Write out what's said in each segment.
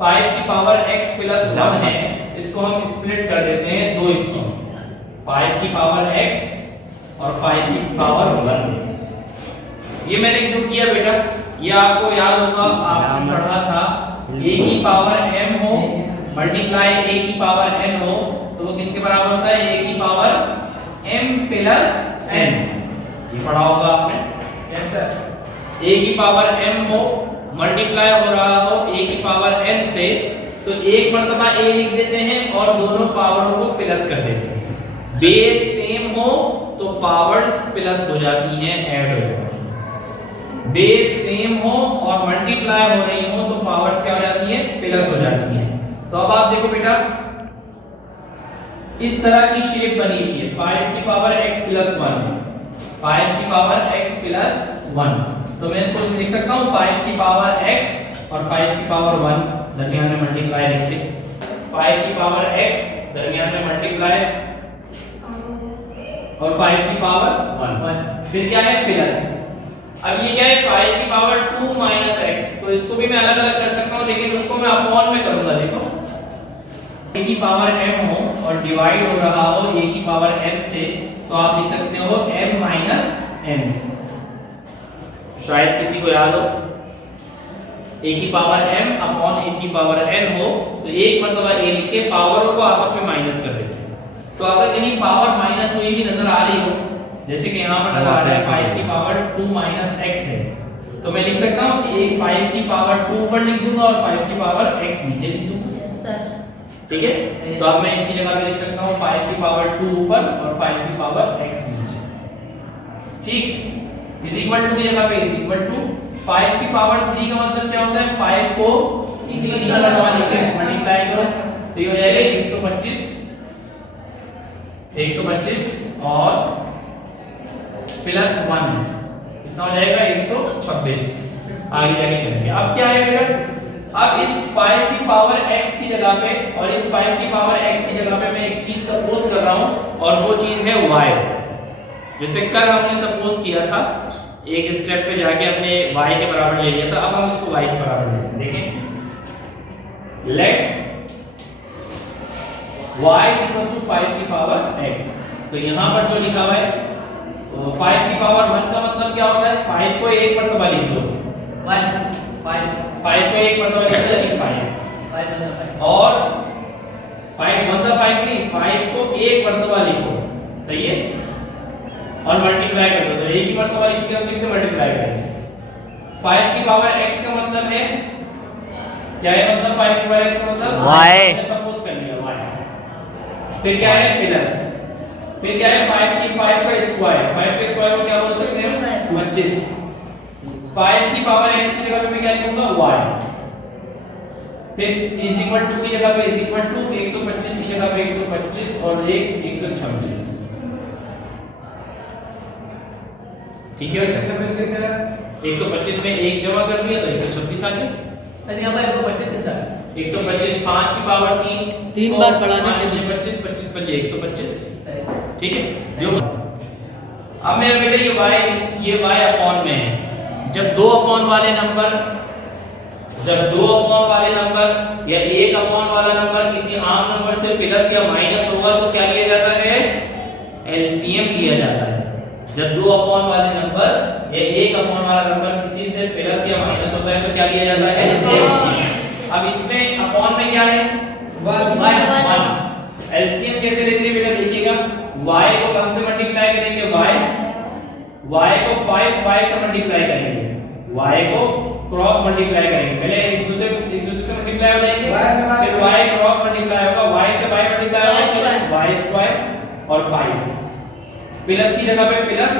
5 की power x plus 1 है, इसको हम स्प्लिट कर देते हैं दो हिस्सों में, 5 की पावर x और 5 की पावर 1। ये मैंने क्यों किया बेटा, ये आपको याद होगा, आपने पढ़ा था a की पावर m हो मल्टीप्लाई a की पावर n हो तो वो किसके बराबर होता है, a की पावर m प्लस n। ये पढ़ा होगा आपने। Yes sir. a की पावर m हो मल्टीप्लाई हो रहा हो a की पावर n से, तो एक मर्तबा a लिख देते हैं और दोनों पावरों को प्लस कर देते हैं। बेस सेम हो तो पावर्स प्लस हो जाती हैं, ऐड हो जाती हैं। बेस सेम हो और मल्टीप्लाई हो रही हो तो पावर्स क्या हो जाती हैं, प्लस हो जाती हैं। तो अब आप देखो बेटा, इस तरह की शेप बनी हुई है 5 की पावर x प्लस 1, 5 की पावर x प्लस 1। तो मैं इसको लिख सकता हूँ 5 की पावर x और 5 की पावर 1 दरमियान में मल्टीप्लाई लिख के, 5 की पावर x दरमियान में मल्टीप्लाई और 5 की पावर 1, फिर क्या है प्लस। अब ये क्या है 5 की पावर 2 माइनस x, तो इसको भी मैं अलग अलग कर सकता हूँ लेकिन उसको मैं अपॉन में करूंगा। देखो a की पावर m हो और डिवाइड हो रहा हो a की पावर n से, तो आप लिख सकते हो m माइनस n। शायद किसी को याद हो, a की पावर m अपॉन a की पावर n हो तो एक मर्तबा a लिख के पावरों को आपस में माइनस कर देते हैं। तो अगर कहीं पावर माइनस हुई भी नजर आ रही हो, जैसे कि यहाँ पर नजर आ रहा है 5 की पावर 2 माइनस x है, तो मैं लिख सकता हूँ एक 5 की पावर 2 ऊपर लिख दूंगा और 5 की पावर x नीचे लिख दूंगा। ठीक है, तो अब मैं इसकी जगह पे लिख सकता हूँ 5 की पावर 2 ऊपर और 5 की पावर x नीचे। ठीक, इज इक्वल टू की जगह पे इज इक्वल टू 5 की पावर 3 का मतलब क्या होता है, 5 को 3 का लगवा लेके मल्टीप्लाई करो तो ये हो जाएगा 125 और प्लस 1 कितना हो जाएगा 126। आगे जाके करेंगे। अब क्या है बेटा, अब इस 5 की पावर x की जगह पे और इस 5 की पावर x की जगह पे मैं एक चीज सपोज कर रहा हूं और वो चीज है y। जैसे कल हमने सपोज किया था, एक स्टेप पे जाके हमने y के बराबर ले लिया था, अब हम इसको y के बराबर लेते हैं। देखें, late y is equals to 5 की पावर x, तो यहाँ पर जो लिखा हुआ है तो 5 की पावर 1 का मतलब क्या होता है, 5 को एक मर्तबा लिख लो, 5 को एक मर्तबा लिख दो 5 और 5 1 5 नहीं, 5 को एक मर्तबा लिखो, सही है, और मल्टीप्लाई कर दो। तो एक ही मर्तबा लिख के हम किससे मल्टीप्लाई करेंगे, 5 की पावर x का मतलब है क्या है, मतलब 5 की पावर x का मतलब y, सपोज कर लिया y। फिर क्या है प्लस, फिर क्या है 5 का स्क्वायर, 5 के स्क्वायर को क्या बोल सकते हैं 25। 5 की पावर x की जगह पे मैं क्या लिखूंगा y, फिर इज इक्वल टू की जगह पे इज इक्वल टू 125 की जगह पे 125 और एक 126। ठीक है, 125 में एक जमा कर दिया तो 126 आ गया सर। यहाँ पर 125 है सर, 125 5 की पावर 3 बार बढ़ाने के लिए 25 25 बजे 125। ठीक है, जो अब मेरा बेटा ये y अपॉन में है। जब दो अपॉन वाले नंबर या एक अपॉन वाला नंबर किसी आम नंबर से प्लस या माइनस होगा तो क्या लिया जाता है, एलसीएम लिया जाता है। जब दो अपॉन वाले नंबर या एक अपॉन वाला नंबर किसी से प्लस या माइनस होता है तो क्या लिया जाता है, एलसीएम। अब इसमें अपॉन में क्या है 1। एलसीएम कैसे लेते हैं बेटा, देखिएगा y को कौन से मल्टीप्लाई करेंगे, y को 5y से मल्टीप्लाई करेंगे, y को क्रॉस मल्टीप्लाई करेंगे, पहले एक दूसरे से मल्टीप्लाई हो जाएंगे, फिर y क्रॉस मल्टीप्लाई होगा, y से y मल्टीप्लाई होगा, फिर y स्क्वायर और 5 प्लस की जगह पे प्लस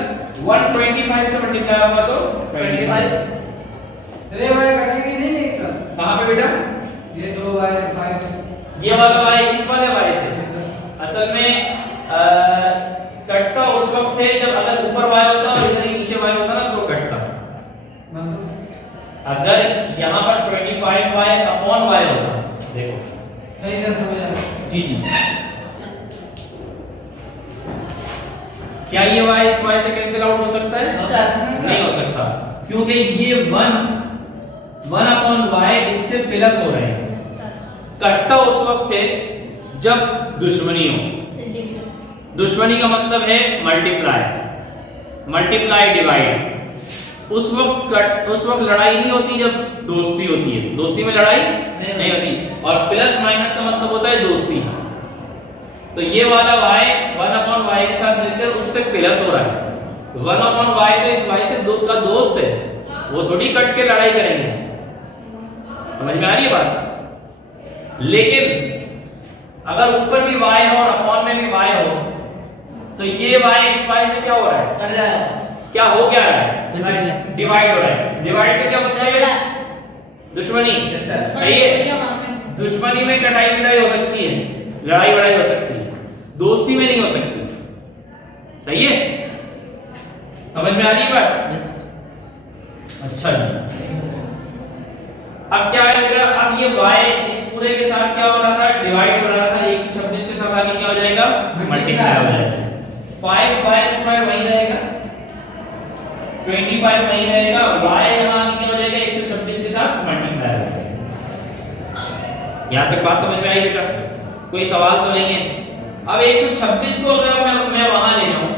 125 से मल्टीप्लाई होगा तो 25। चलिए y कटेगी नहीं एक तरफ, कहां पे बेटा, ये 2y 5, ये वाला y इस वाले y से असल में कटता उस वक्त है जब अगर ऊपर y होता और इधर ही नीचे y होता ना तो कटता। अगर यहाँ पर 25y अपॉन y होता, देखो सही तरह समझ आया जी जी, क्या ये y इस y से कैंसिल आउट हो सकता है, नहीं हो सकता, क्योंकि ये 1 अपॉन y इससे प्लस हो रहे हैं, कटता उस वक्त है जब दुश्मनी हो। दुश्मनी का मतलब है मल्टीप्लाई डिवाइड। उस वक्त लड़ाई नहीं होती जब दोस्ती होती है। दोस्ती में लड़ाई नहीं होती। और प्लस माइनस का मतलब होता है दोस्ती। तो ये वाला y 1/y के साथ मिलकर उससे प्लस हो रहा है। 1/y तो इस y से का दोस्त है, वो थोड़ी कट के लड़ाई करेंगे। समझ में आ रही है बात? लेकिन अगर ऊपर भी y हो और अपॉन में भी y हो तो ये y इस y से क्या हो रहा है? कट जाएगा। क्या हो क्या रहा है? डिवाइड हो रहा है। डिवाइड का क्या मतलब है? दुश्मनी। Yes sir. सही है। दुश्मनी में कटाई हो सकती है, लड़ाई वड़ाई हो सकती है, दोस्ती में नहीं हो सकती। सही है? समझ में आ रही है बात? यस। अच्छा जी। अब क्या है बेटा? अब ये y इस पूरे के साथ क्या हो रहा था? डिवाइड हो रहा था। 126 के साथ आगे क्या हो जाएगा? मल्टीप्लाई हो जाएगा। 5y² वही रहेगा, 25 वही रहेगा। y यहाँ आगे क्या हो जाएगा? 126 के साथ मल्टीप्लाई हो जाएगा। यहाँ तक बात समझ में आई बेटा? कोई सवाल तो नहीं है? अब 126 को अगर मैं वहां ले जाऊं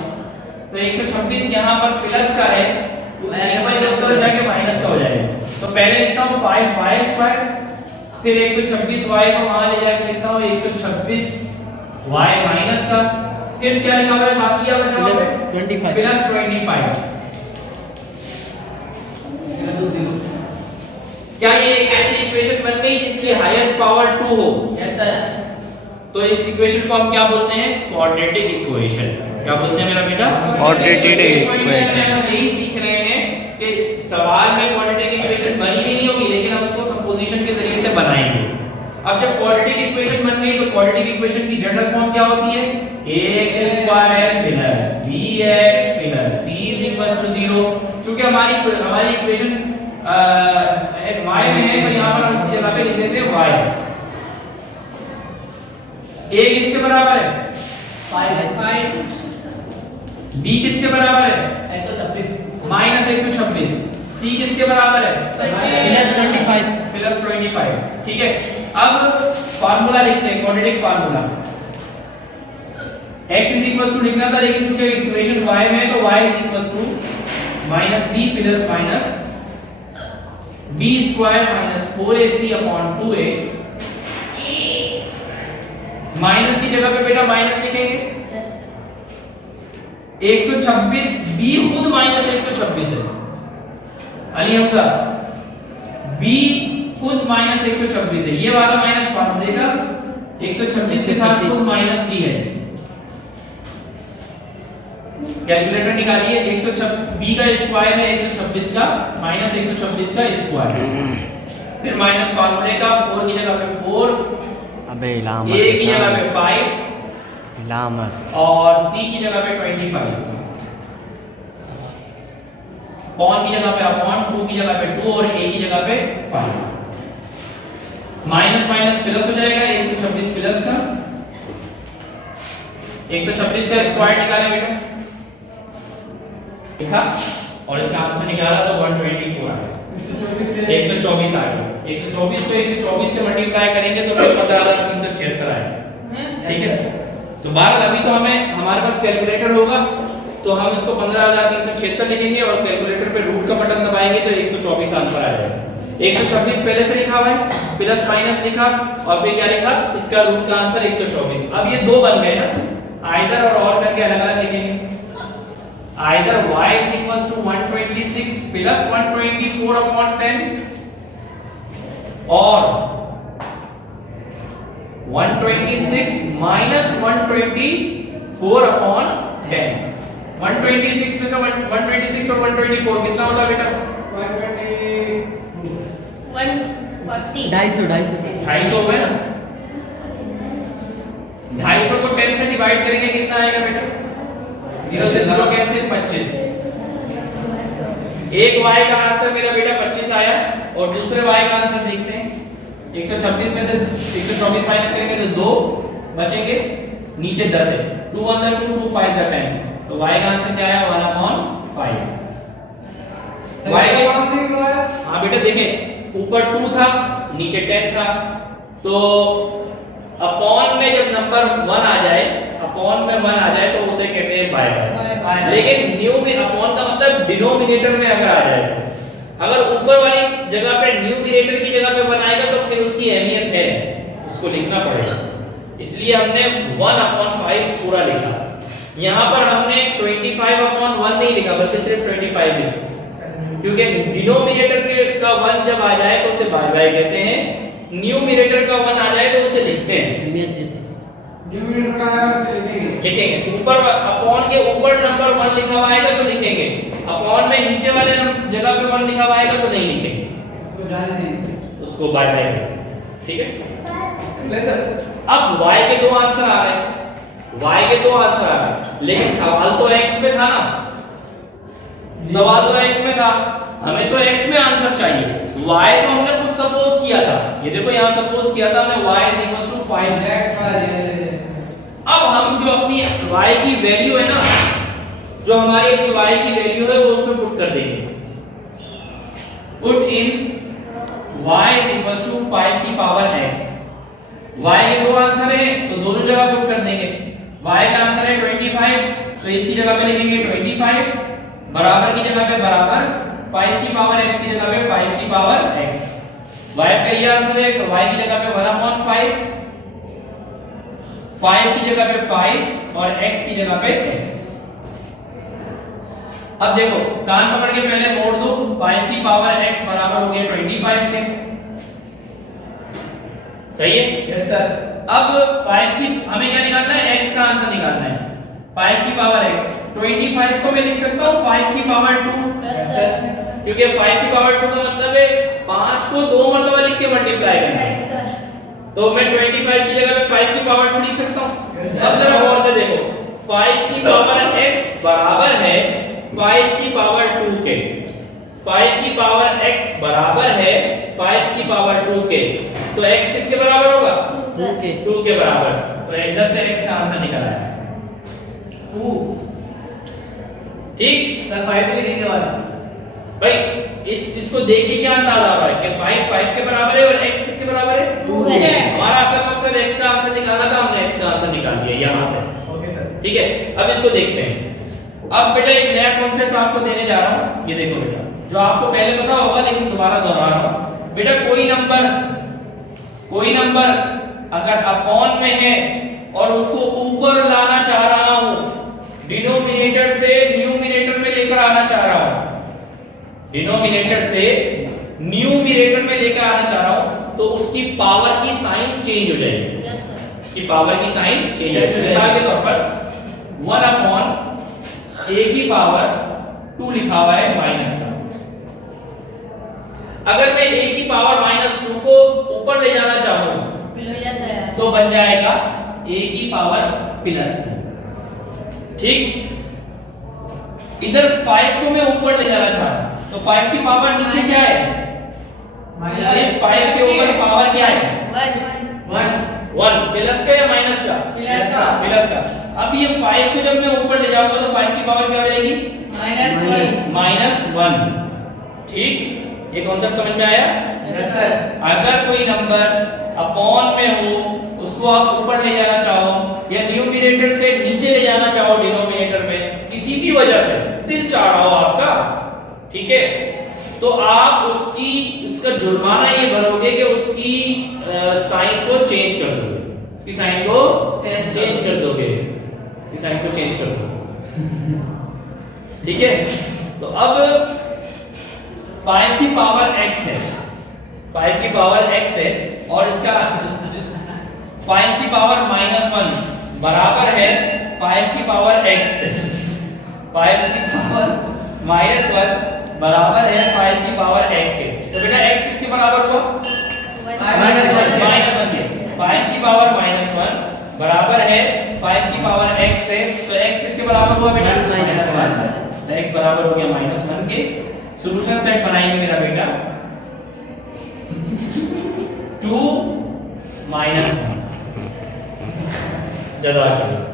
तो 126 यहाँ पर प्लस का है, उसका हो जाके माइनस का हो जाएगा। तो पहले लिखता हूँ 5y², फिर 126y को वहां ले जाके लिखता हूँ 126y माइनस का, फिर क्या लिखा हुआ है बाकी? क्या बचा हुआ है? 25 प्लस 25। क्या ये एक ऐसी इक्वेशन बन गई जिसकी हाईएस्ट पावर 2 हो? Yes sir. तो इस इक्वेशन को हम क्या बोलते हैं? Quadratic equation. क्या बोलते हैं मेरा बेटा? Quadratic equation. हम यही सीख रहे हैं कि सवाल में क्वाड्रेटिक इक्वेशन बनी ही नहीं होगी, लेकिन हम उसको सपोजिशन के जरिए से बनाएंगे। अब जब क्वाड्रेटिक इक्वेशन बन गई तो क्वाड्रेटिक इक्वेशन की जनरल फॉर्म क्या होती है? ax² plus bx plus c 0। चूंकि हमारी इक्वेशन y में है तो यहाँ पर हम इसकी जगह पे लिख देते हैं y। a किसके बराबर है? 5 b किसके बराबर है? 126 माइनस 126। c किसके बराबर है? प्लस 25। ठीक है। अब फार्मूला लिखते हैं, क्वाड्रेटिक फार्मूला। x लिखना था, लेकिन चूंकि इक्वेशन y में है तो y minus b plus minus b² minus 4ac/2a। Minus की जगह पे बेटा माइनस लिखेंगे। 126 b खुद माइनस 126 है। अली हमजा b खुद माइनस 126 है। ये वाला माइनस फार्मूले का 126 के साथ खुद माइनस d है। कैलकुलेटर निकालिए। 126 b का स्क्वायर है 126 का, माइनस 126 का स्क्वायर, फिर माइनस फार्मूले का 4 की जगह पे 4, अबे a की जगह पे 5 और c की जगह पे 25, अपॉन की जगह पे अपॉन, 2 की जगह पे 2 और a की जगह पे 5। माइनस माइनस प्लस हो जाएगा। 126 प्लस का 126 का स्क्वायर निकालें बेटा, लिखा और इसका आंसर निकाला तो 124 आ गया। 124 आ गया। 124 को 124 से मल्टीप्लाई करेंगे तो 15,376 आएगा। ठीक है। तो बहरहाल अभी तो हमारे पास कैलकुलेटर होगा तो हम इसको 15,376 लिखेंगे और कैलकुलेटर पे रूट का बटन दबाएंगे तो 124 आंसर आ जाएगा। 126 पहले से लिखा हुआ है, प्लस माइनस लिखा और फिर क्या लिखा? इसका रूट का आंसर 124। अब ये दो बन गए ना, आइदर और करके अलग-अलग लिखेंगे। Either y is equals to 126 plus 124/10 or 126 minus 124/10। 126 में से 126 और 124 कितना होता है बेटा? 250 250 है ना। 250 को 10 से डिवाइड करेंगे कितना आएगा बेटा? 0 से 0 कैंसिल 25। एक y का आंसर मेरा बेटा 25 आया और दूसरे y का आंसर देखते हैं। 126 में से 124 माइनस करेंगे तो 2 बचेंगे, नीचे 10 है। 2 1 2 2 5 10, तो y का आंसर क्या आया? 1/5। y का काम नहीं हुआ है। हां बेटा देखें, ऊपर 2 था नीचे 10 था, तो अपॉन में जब नंबर 1 आ जाए, अपॉन में 1 आ जाए तो उसे कहते हैं बाय बाय। लेकिन न्यू में अपॉन का मतलब डिनोमिनेटर में अगर आ जाए तो, अगर ऊपर वाली जगह पे न्यूमरेटर की जगह पे बनाएगा तो फिर उसकी अहमियत है, उसको लिखना पड़ेगा। इसलिए हमने 1/5 पूरा लिखा। यहाँ पर हमने 25/1 नहीं लिखा बल्कि सिर्फ 25 लिखा, क्योंकि डिनोमिनेटर के का 1 जब आ जाए तो उसे बाय बाय कहते हैं, न्यूमरेटर का 1 आ जाए तो उसे लिखते हैं, न्यूमरेटर का है उसे लिखेंगे। ऊपर अपॉन के ऊपर नंबर 1 लिखा हुआ आएगा तो लिखेंगे, अपॉन में नीचे वाले जगह पे 1 लिखा हुआ आएगा तो नहीं लिखेंगे, उसको जाने देंगे, उसको बाय बाय करेंगे। ठीक है। ले सर। अब y के दो आंसर आ रहे हैं, y के दो आंसर आ रहे, लेकिन सवाल तो x में था ना, सवाल तो x में था, हमें तो x में आंसर चाहिए। y तो हमने खुद सपोज किया था, ये देखो यहाँ सपोज किया था हमने y 5। अब हम जो अपनी y की वैल्यू है ना, जो हमारी अपनी y की वैल्यू है वो उसमें पुट कर देंगे। पुट इन y 5 की पावर x। y के दो आंसर हैं तो दोनों जगह पुट कर देंगे। y का आंसर है 25, तो इसकी जगह पे लिखेंगे 25, बराबर की जगह पे बराबर, 5 की पावर x की जगह पे 5 की पावर x। y का ये आंसर है, तो y की जगह पे 1/5, 5 की जगह पे 5 और x की जगह पे x। अब देखो कान पकड़ के पहले मोड़ दो, 5 की पावर x बराबर हो गया 25 के, सही है? Yes sir. अब 5 की हमें क्या निकालना है, x का आंसर निकालना है। 5 की पावर x, 25 को मैं लिख सकता हूँ 5 की पावर 2, यस सर। क्योंकि 5 की पावर 2 का मतलब है 5 को 2 मर्तबा लिख के मल्टीप्लाई करना, तो मैं 25 की जगह पे 5 की पावर 2 लिख सकता हूँ। अब जरा गौर से देखो, 5 की पावर x बराबर है 5 की पावर 2 के, 5 की पावर x बराबर है 5 की पावर 2 के, तो x किसके बराबर होगा? 2 के बराबर। तो इधर से x का आंसर निकल आया। ठीक सर 5 पे लिखेंगे वाला भाई, इसको देख के क्या अंदाजा आ रहा है कि 5 के बराबर है और x किसके बराबर है? 2 है। हमारा असल मकसद x का आंसर निकालना था, हमने x का आंसर निकाल दिया यहाँ से। Okay sir. ठीक है, अब इसको देखते हैं। अब बेटा एक नया कॉन्सेप्ट आपको देने जा रहा हूँ, ये देखो बेटा, जो आपको पहले पता होगा लेकिन दोबारा दोहरा रहा हूँ। बेटा कोई नंबर अगर अपॉन में है और उसको ऊपर लाना चाह रहा हूँ, डिनोमिनेटर से न्यूमरेटर में लेकर आना चाह रहा हूँ, डिनोमिनेटर से न्यूमरेटर में लेकर आना चाह रहा हूँ, तो उसकी पावर की साइन चेंज हो जाएगी, उसकी पावर की साइन चेंज हो जाएगी। मिसाल के तौर पर 1/a की पावर 2 लिखा हुआ है माइनस का, अगर मैं a की पावर -2 को ऊपर ले जाना चाहूँ तो बन जाएगा a की पावर +2। ठीक, इधर 5 को मैं ऊपर ले जाना चाहूँ तो 5 की पावर नीचे क्या है, इस 5 के ऊपर पावर क्या है? 1 प्लस का या माइनस का? प्लस का। अब ये 5 को जब मैं ऊपर ले जाऊंगा तो 5 की पावर क्या हो जाएगी? -1। ठीक, ये कॉन्सेप्ट समझ में आया? Yes sir. अगर कोई नंबर अपॉन में हो, उसको आप ऊपर ले जाना चाहो या न्यूमरेटर से नीचे ले जाना चाहो डिनोमिनेटर में, किसी भी वजह से दिल चाह रहा हो आपका, ठीक है, तो आप उसका जुर्माना ये भरोगे कि उसकी साइन को चेंज कर दोगे, उसकी साइन को चेंज कर दोगे, उसकी साइन को चेंज कर दोगे। ठीक है, तो अब 5 की पावर x है, 5 की पावर x है और इसका 5 की पावर -1 बराबर है 5 की पावर x से, 5 की पावर -1 बराबर है 5 की पावर x के। तो बेटा x किसके बराबर हुआ? -1 के। 5 की पावर -1 बराबर है 5 की पावर x से, तो x किसके बराबर हुआ बेटा? -1। तो x बराबर हो गया -1 के। सॉल्यूशन सेट बनाएंगे मेरा बेटा 2 -1। जज़ाकल्लाह।